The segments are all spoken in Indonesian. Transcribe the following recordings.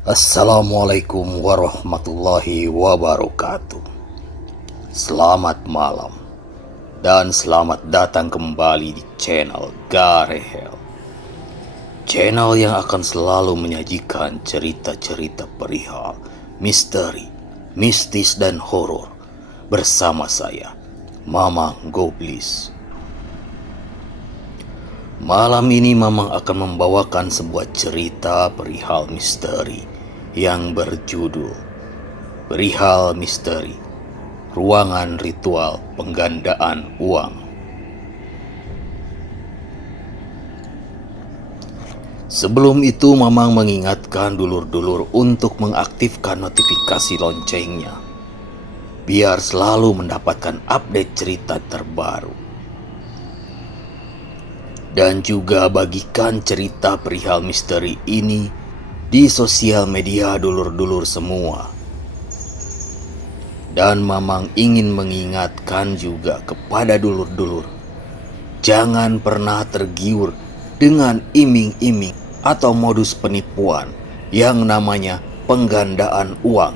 Assalamualaikum warahmatullahi wabarakatuh. Selamat malam dan selamat datang kembali di channel Garehel. Channel yang akan selalu menyajikan cerita-cerita perihal misteri, mistis dan horor bersama saya, Mamang Goblis. Malam ini Mamang akan membawakan sebuah cerita perihal misteri yang berjudul Perihal Misteri Ruangan Ritual Penggandaan Uang. Sebelum itu Mamang mengingatkan dulur-dulur untuk mengaktifkan notifikasi loncengnya biar selalu mendapatkan update cerita terbaru. Dan juga bagikan cerita perihal misteri ini di sosial media dulur-dulur semua. Dan Mamang ingin mengingatkan juga kepada dulur-dulur, jangan pernah tergiur dengan iming-iming atau modus penipuan yang namanya penggandaan uang.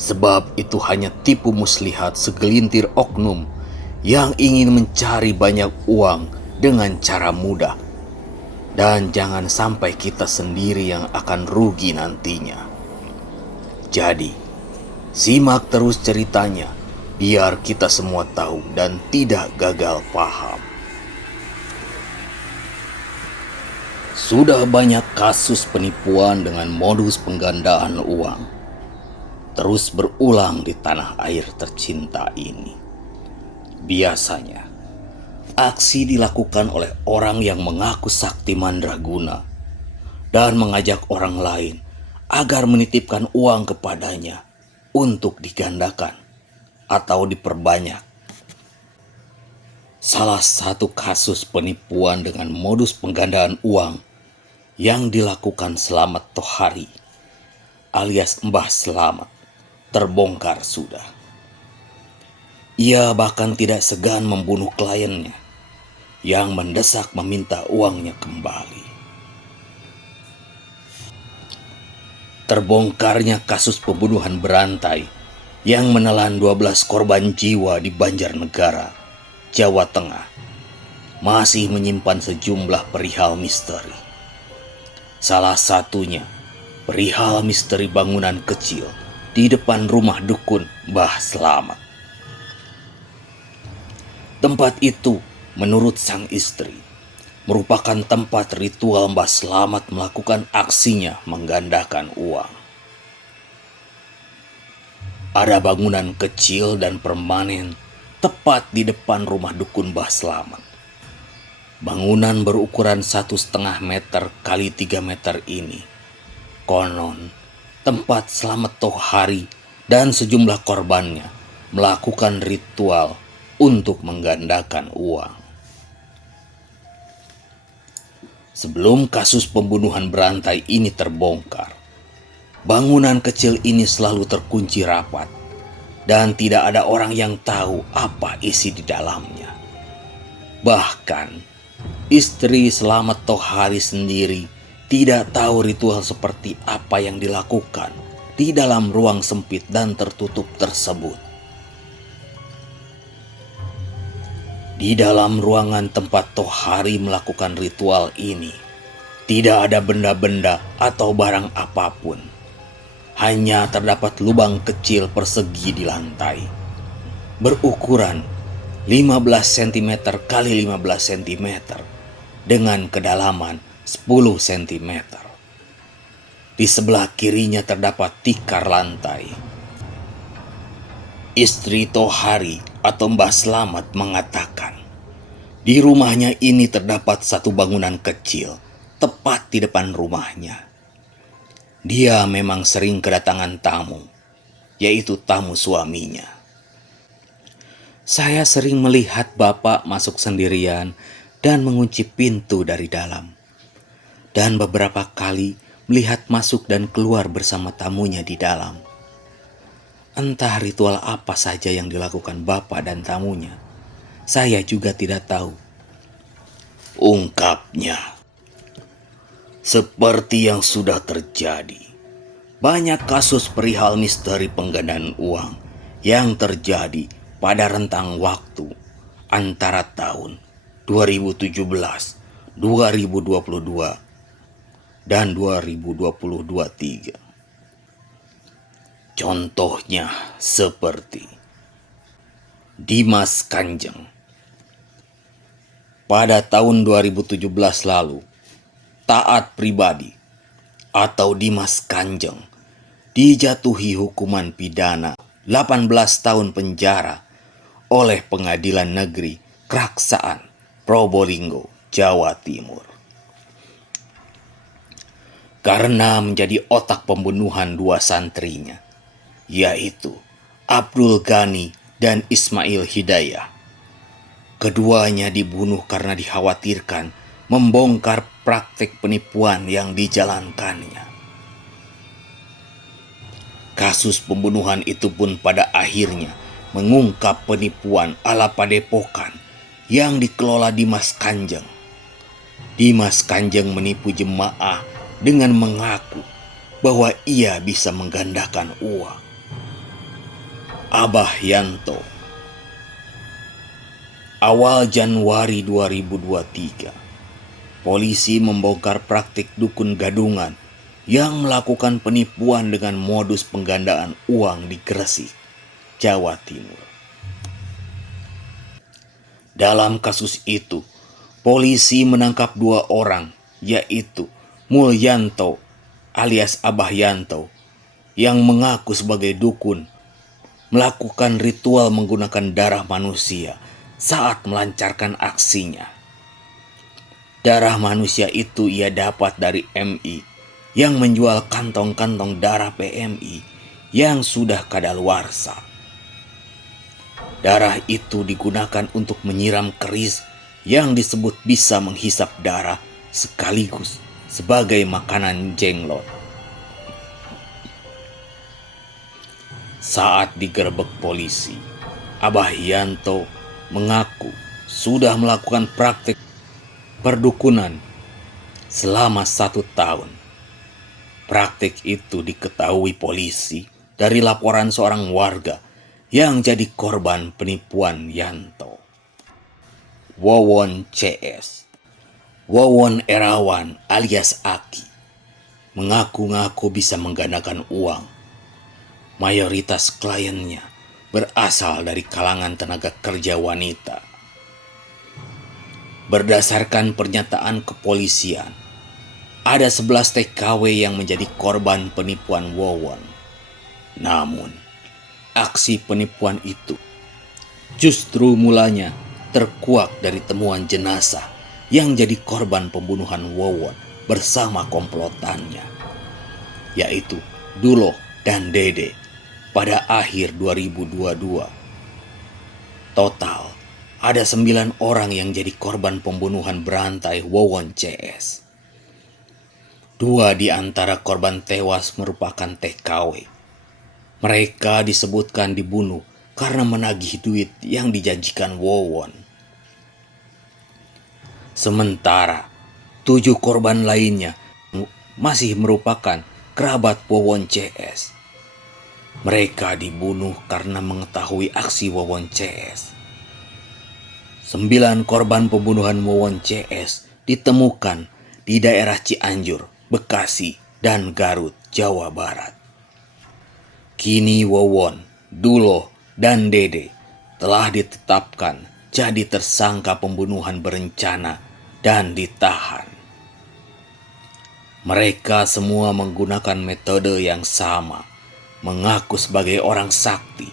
Sebab itu hanya tipu muslihat segelintir oknum yang ingin mencari banyak uang dengan cara mudah. Dan jangan sampai kita sendiri yang akan rugi nantinya. Jadi, simak terus ceritanya biar kita semua tahu dan tidak gagal paham. Sudah banyak kasus penipuan dengan modus penggandaan uang terus berulang di tanah air tercinta ini. Biasanya, aksi dilakukan oleh orang yang mengaku sakti mandraguna dan mengajak orang lain agar menitipkan uang kepadanya untuk digandakan atau diperbanyak. Salah satu kasus penipuan dengan modus penggandaan uang yang dilakukan Slamet Tohari alias Mbah Slamet terbongkar sudah. Ia bahkan tidak segan membunuh kliennya yang mendesak meminta uangnya kembali. Terbongkarnya kasus pembunuhan berantai yang menelan 12 korban jiwa di Banjarnegara, Jawa Tengah, masih menyimpan sejumlah perihal misteri. Salah satunya perihal misteri bangunan kecil di depan rumah dukun Mbah Slamet. Tempat itu, menurut sang istri, merupakan tempat ritual Mbah Slamet melakukan aksinya menggandakan uang. Ada bangunan kecil dan permanen tepat di depan rumah dukun Mbah Slamet. Bangunan berukuran 1,5 meter kali 3 meter ini, konon tempat Slamet Tohari dan sejumlah korbannya melakukan ritual untuk menggandakan uang. Sebelum kasus pembunuhan berantai ini terbongkar, bangunan kecil ini selalu terkunci rapat dan tidak ada orang yang tahu apa isi di dalamnya. Bahkan, istri Slamet Tohari sendiri tidak tahu ritual seperti apa yang dilakukan di dalam ruang sempit dan tertutup tersebut. Di dalam ruangan tempat Tohari melakukan ritual ini, tidak ada benda-benda atau barang apapun. Hanya terdapat lubang kecil persegi di lantai, berukuran 15 cm kali 15 cm dengan kedalaman 10 cm. Di sebelah kirinya terdapat tikar lantai. Istri Tohari atau Mbah Slamet mengatakan, di rumahnya ini terdapat satu bangunan kecil tepat di depan rumahnya. Dia memang sering kedatangan tamu, yaitu tamu suaminya. Saya sering melihat bapak masuk sendirian dan mengunci pintu dari dalam. Dan beberapa kali melihat masuk dan keluar bersama tamunya di dalam. Entah ritual apa saja yang dilakukan bapak dan tamunya, saya juga tidak tahu, ungkapnya. Seperti yang sudah terjadi, banyak kasus perihal misteri penggandaan uang yang terjadi pada rentang waktu antara tahun 2017, 2022, dan 2023. Contohnya seperti Dimas Kanjeng. Pada tahun 2017 lalu, taat pribadi atau Dimas Kanjeng dijatuhi hukuman pidana 18 tahun penjara oleh Pengadilan Negeri Kraksaan, Probolinggo, Jawa Timur. Karena menjadi otak pembunuhan dua santrinya, yaitu Abdul Ghani dan Ismail Hidayah. Keduanya dibunuh karena dikhawatirkan membongkar praktik penipuan yang dijalankannya. Kasus pembunuhan itu pun pada akhirnya mengungkap penipuan ala padepokan yang dikelola Dimas Kanjeng. Dimas Kanjeng menipu jemaah dengan mengaku bahwa ia bisa menggandakan uang. Abah Yanto. Awal Januari 2023, polisi membongkar praktik dukun gadungan yang melakukan penipuan dengan modus penggandaan uang di Gresik, Jawa Timur. Dalam kasus itu, polisi menangkap dua orang, yaitu Mulyanto alias Abah Yanto yang mengaku sebagai dukun melakukan ritual menggunakan darah manusia saat melancarkan aksinya. Darah manusia itu ia dapat dari MI yang menjual kantong-kantong darah PMI yang sudah kadaluarsa. Darah itu digunakan untuk menyiram keris yang disebut bisa menghisap darah sekaligus sebagai makanan jenglot. Saat digerebek polisi, Abah Yanto mengaku sudah melakukan praktik perdukunan selama 1 tahun. Praktik itu diketahui polisi dari laporan seorang warga yang jadi korban penipuan Yanto. Wawon CS, Wawon Erawan alias Aki, mengaku-ngaku bisa menggandakan uang. Mayoritas kliennya berasal dari kalangan tenaga kerja wanita. Berdasarkan pernyataan kepolisian, ada 11 TKW yang menjadi korban penipuan Wawon. Namun, aksi penipuan itu justru mulanya terkuak dari temuan jenazah yang jadi korban pembunuhan Wawon bersama komplotannya, yaitu Duloh dan Dede pada akhir 2022. Total, ada 9 orang yang jadi korban pembunuhan berantai Wawon CS. 2 di antara korban tewas merupakan TKW. Mereka disebutkan dibunuh karena menagih duit yang dijanjikan Wawon. Sementara 7 korban lainnya masih merupakan kerabat Wawon CS. Mereka dibunuh karena mengetahui aksi Wawon CS. 9 korban pembunuhan Wawon CS ditemukan di daerah Cianjur, Bekasi, dan Garut, Jawa Barat. Kini Wawon, Duloh, dan Dede telah ditetapkan jadi tersangka pembunuhan berencana dan ditahan. Mereka semua menggunakan metode yang sama, mengaku sebagai orang sakti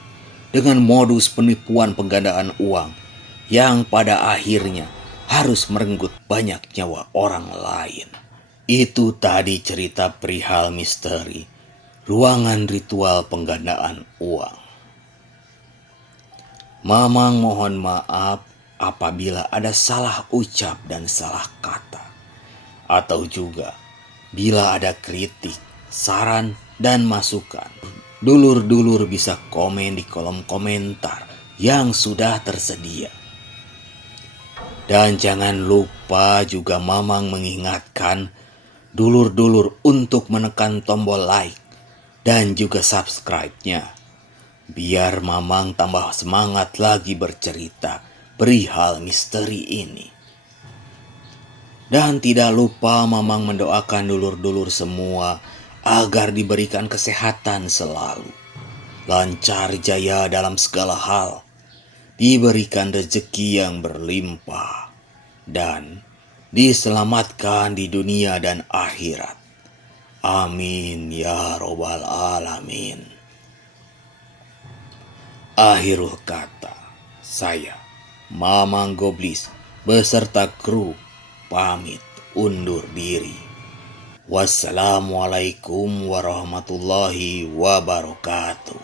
dengan modus penipuan penggandaan uang yang pada akhirnya harus merenggut banyak nyawa orang lain. Itu tadi cerita perihal misteri ruangan ritual penggandaan uang. Mamang mohon maaf apabila ada salah ucap dan salah kata, atau juga bila ada kritik, saran, dan masukan. Dulur-dulur bisa komen di kolom komentar yang sudah tersedia. Dan jangan lupa juga Mamang mengingatkan dulur-dulur untuk menekan tombol like dan juga subscribe-nya. Biar Mamang tambah semangat lagi bercerita perihal misteri ini. Dan tidak lupa Mamang mendoakan dulur-dulur semua agar diberikan kesehatan selalu, lancar jaya dalam segala hal, diberikan rezeki yang berlimpah, dan diselamatkan di dunia dan akhirat. Amin ya robbal alamin. Akhirul kata, saya Mamang Goblis beserta kru pamit undur diri. Wassalamualaikum warahmatullahi wabarakatuh.